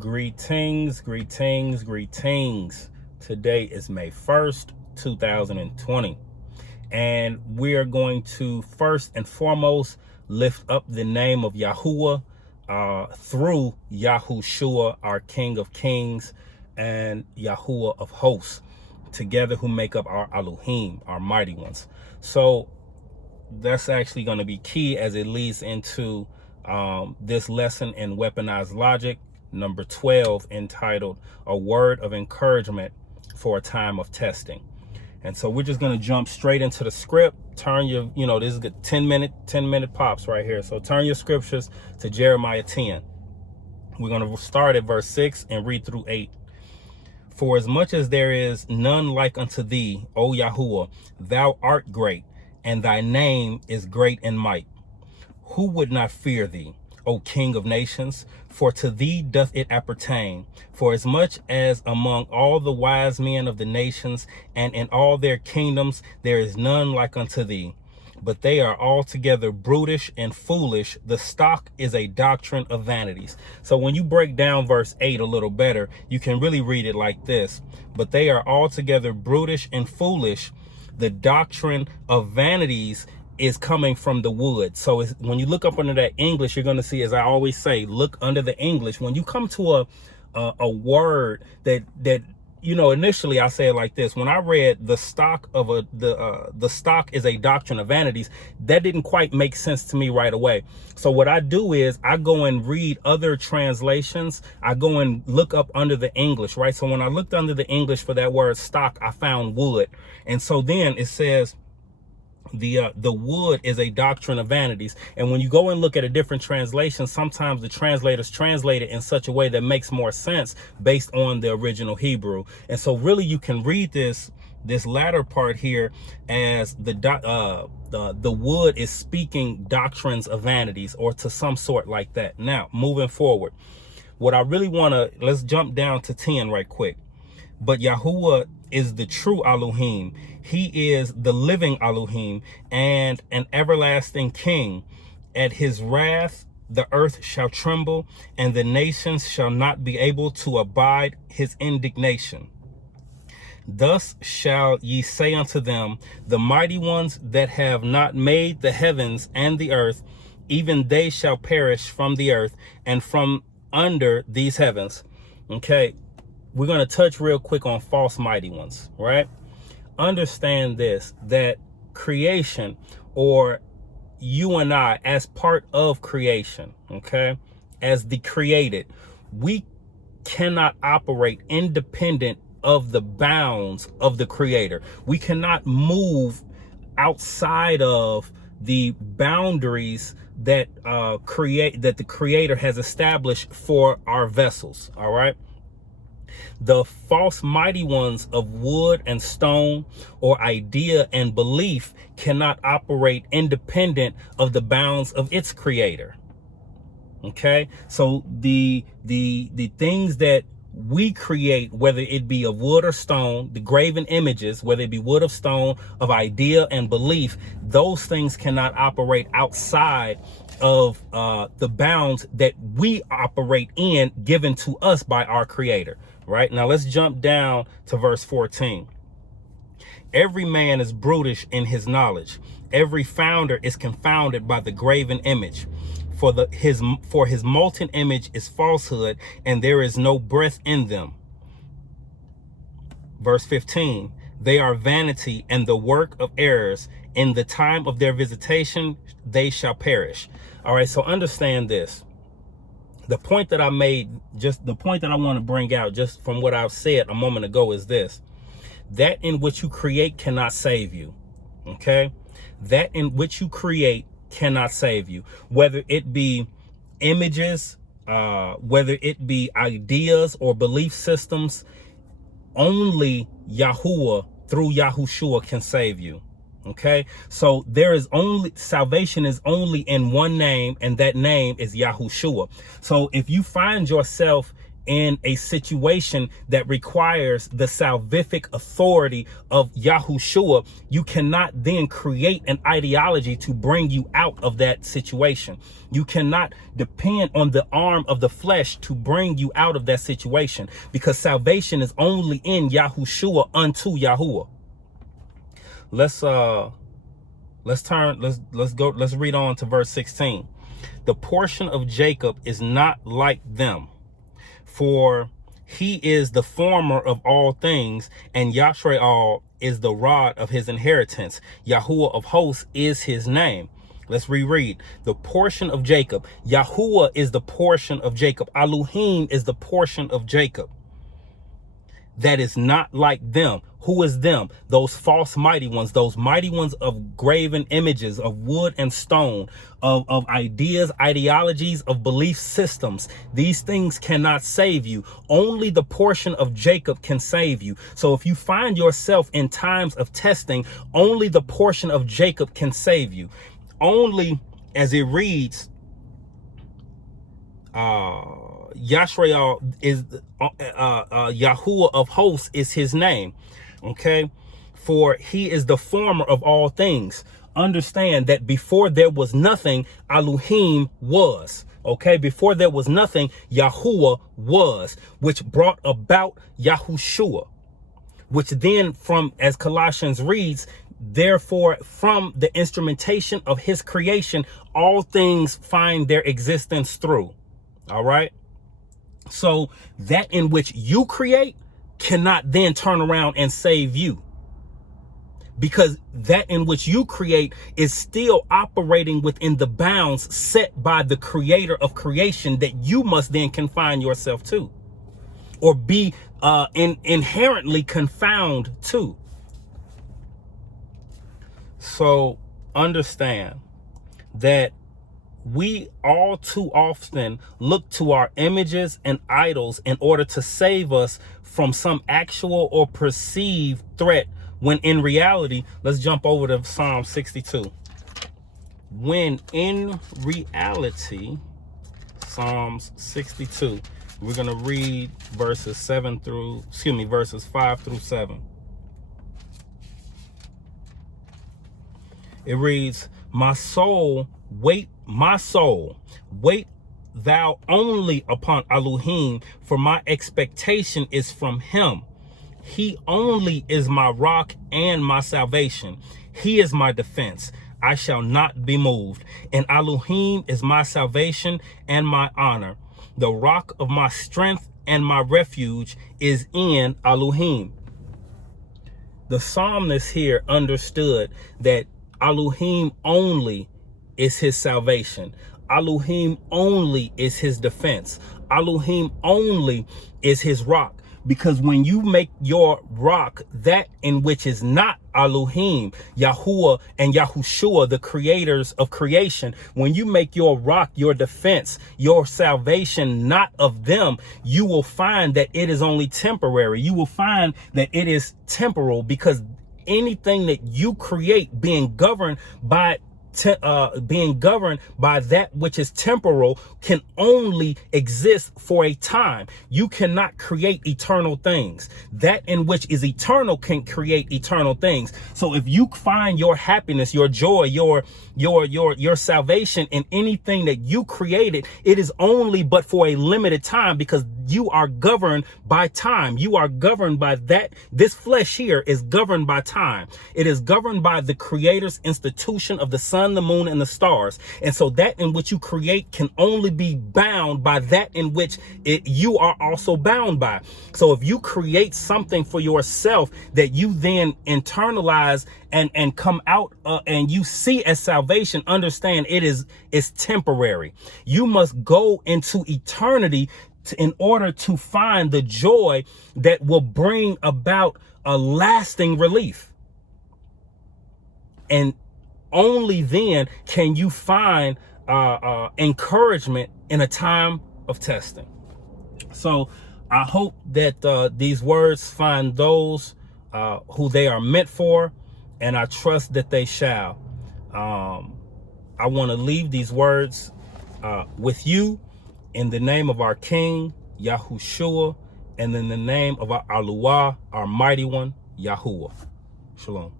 Greetings, greetings, greetings. Today is May 1st, 2020. And we are going to first and foremost lift up the name of Yahuwah through Yahuwshuwa, our King of Kings, and Yahuwah of Hosts, together who make up our Elohim, our mighty ones. So that's actually going to be key as it leads into this lesson in Weaponized Logic, number 12, entitled A Word of Encouragement for a Time of Testing. And so we're just going to jump straight into the script. Turn your, this is good 10 minute pops right here. So turn your scriptures to Jeremiah 10. We're going to start at verse 6 and read through 8. For as much as there is none like unto thee, O Yahuwah, thou art great, and thy name is great in might. Who would not fear thee, O King of nations? For to thee doth it appertain. For as much as among all the wise men of the nations and in all their kingdoms there is none like unto thee. But they are altogether brutish and foolish. The stock is a doctrine of vanities. So when you break down verse 8 a little better, you can really read it like this. But they are altogether brutish and foolish. The doctrine of vanities is coming from the wood. So when you look up under that English, you're going to see, as I always say, look under the English. When you come to a word that initially I say it like this. When I read the stock of the stock is a doctrine of vanities, that didn't quite make sense to me right away. So what I do is I go and read other translations. I go and look up under the English, right? So when I looked under the English for that word stock, I found wood. And so then it says, the wood is a doctrine of vanities. And when you go and look at a different translation, sometimes the translators translate it in such a way that makes more sense based on the original Hebrew. And so really you can read this latter part here as the wood is speaking doctrines of vanities, or to some sort like that. Now, moving forward, what I really want to, let's jump down to 10 right quick. But Yahuwah is the true Elohim. He is the living Elohim and an everlasting King. At his wrath, the earth shall tremble, and the nations shall not be able to abide his indignation. Thus shall ye say unto them, the mighty ones that have not made the heavens and the earth, even they shall perish from the earth and from under these heavens. Okay. We're going to touch real quick on false mighty ones, right? Understand this, that creation, or you and I as part of creation, okay, as the created, we cannot operate independent of the bounds of the creator. We cannot move outside of the boundaries that the creator has established for our vessels. All right. The false mighty ones of wood and stone, or idea and belief, cannot operate independent of the bounds of its creator. Okay, so the things that we create, whether it be of wood or stone, the graven images, whether it be wood or stone, of idea and belief, those things cannot operate outside of the bounds that we operate in, given to us by our creator. Right now, let's jump down to verse 14. Every man is brutish in his knowledge. Every founder is confounded by the graven image. For his molten image is falsehood, and there is no breath in them. Verse 15. They are vanity and the work of errors. In the time of their visitation, they shall perish. All right, so understand this. The point that I made, just the point that I want to bring out just from what I've said a moment ago, is this: that in which you create cannot save you. Okay? That in which you create cannot save you. Whether it be images, whether it be ideas or belief systems, only Yahuwah through Yahuwshuwa can save you. Okay, so salvation is only in one name, and that name is Yahuwshuwa. So if you find yourself in a situation that requires the salvific authority of Yahuwshua, you cannot then create an ideology to bring you out of that situation. You cannot depend on the arm of the flesh to bring you out of that situation, because salvation is only in Yahuwshua unto Yahuwah. Let's read on to verse 16. The portion of Jacob is not like them, for he is the former of all things, and Yashreal is the rod of his inheritance. Yahuwah of hosts is his name. Let's reread. The portion of Jacob. Yahuwah is the portion of Jacob. Elohim is the portion of Jacob. That is not like them. Who is them? Those false mighty ones, those mighty ones of graven images, of wood and stone, of ideas, ideologies, of belief systems. These things cannot save you. Only the portion of Jacob can save you. So if you find yourself in times of testing, only the portion of Jacob can save you. Only, as it reads, Yashreal is Yahuwah of hosts is his name. Okay, for he is the former of all things. Understand that before there was nothing, Elohim was. Okay, before there was nothing, Yahuwah was, which brought about Yahuwshua, which then, from, as Colossians reads, therefore from the instrumentation of his creation, all things find their existence through. All right. So that in which you create cannot then turn around and save you, because that in which you create is still operating within the bounds set by the creator of creation that you must then confine yourself to, or be inherently confound to. So understand that we all too often look to our images and idols in order to save us from some actual or perceived threat, when in reality, let's jump over to Psalm 62. When in reality, Psalms 62, we're going to read verses 5 through 7. It reads, my soul, wait thou only upon Elohim, for my expectation is from him. He only is my rock and my salvation. He is my defense. I shall not be moved. And Elohim is my salvation and my honor. The rock of my strength and my refuge is in Elohim. The psalmist here understood that Elohim only is his salvation. Elohim only is his defense. Elohim only is his rock. Because when you make your rock that in which is not Elohim, Yahuwah and Yahuwshua, the creators of creation, when you make your rock your defense, your salvation not of them, you will find that it is only temporary. You will find that it is temporal, because anything that you create being governed by that which is temporal can only exist for a time. You cannot create eternal things. That in which is eternal can create eternal things. So if you find your happiness, your joy, your salvation in anything that you created, it is only but for a limited time, because you are governed by time. You are governed by that. This flesh here is governed by time. It is governed by the creator's institution of the sun, the moon, and the stars. And so that in which you create can only be bound by that in which you are also bound by. So if you create something for yourself that you then internalize and come out and you see as salvation, understand it's temporary. You must go into eternity in order to find the joy that will bring about a lasting relief. And only then can you find encouragement in a time of testing. So I hope that these words find those who they are meant for, and I trust that they shall. I want to leave these words with you in the name of our King, Yahuwshuwa, and in the name of our Luah, our mighty one, Yahuwah. Shalom.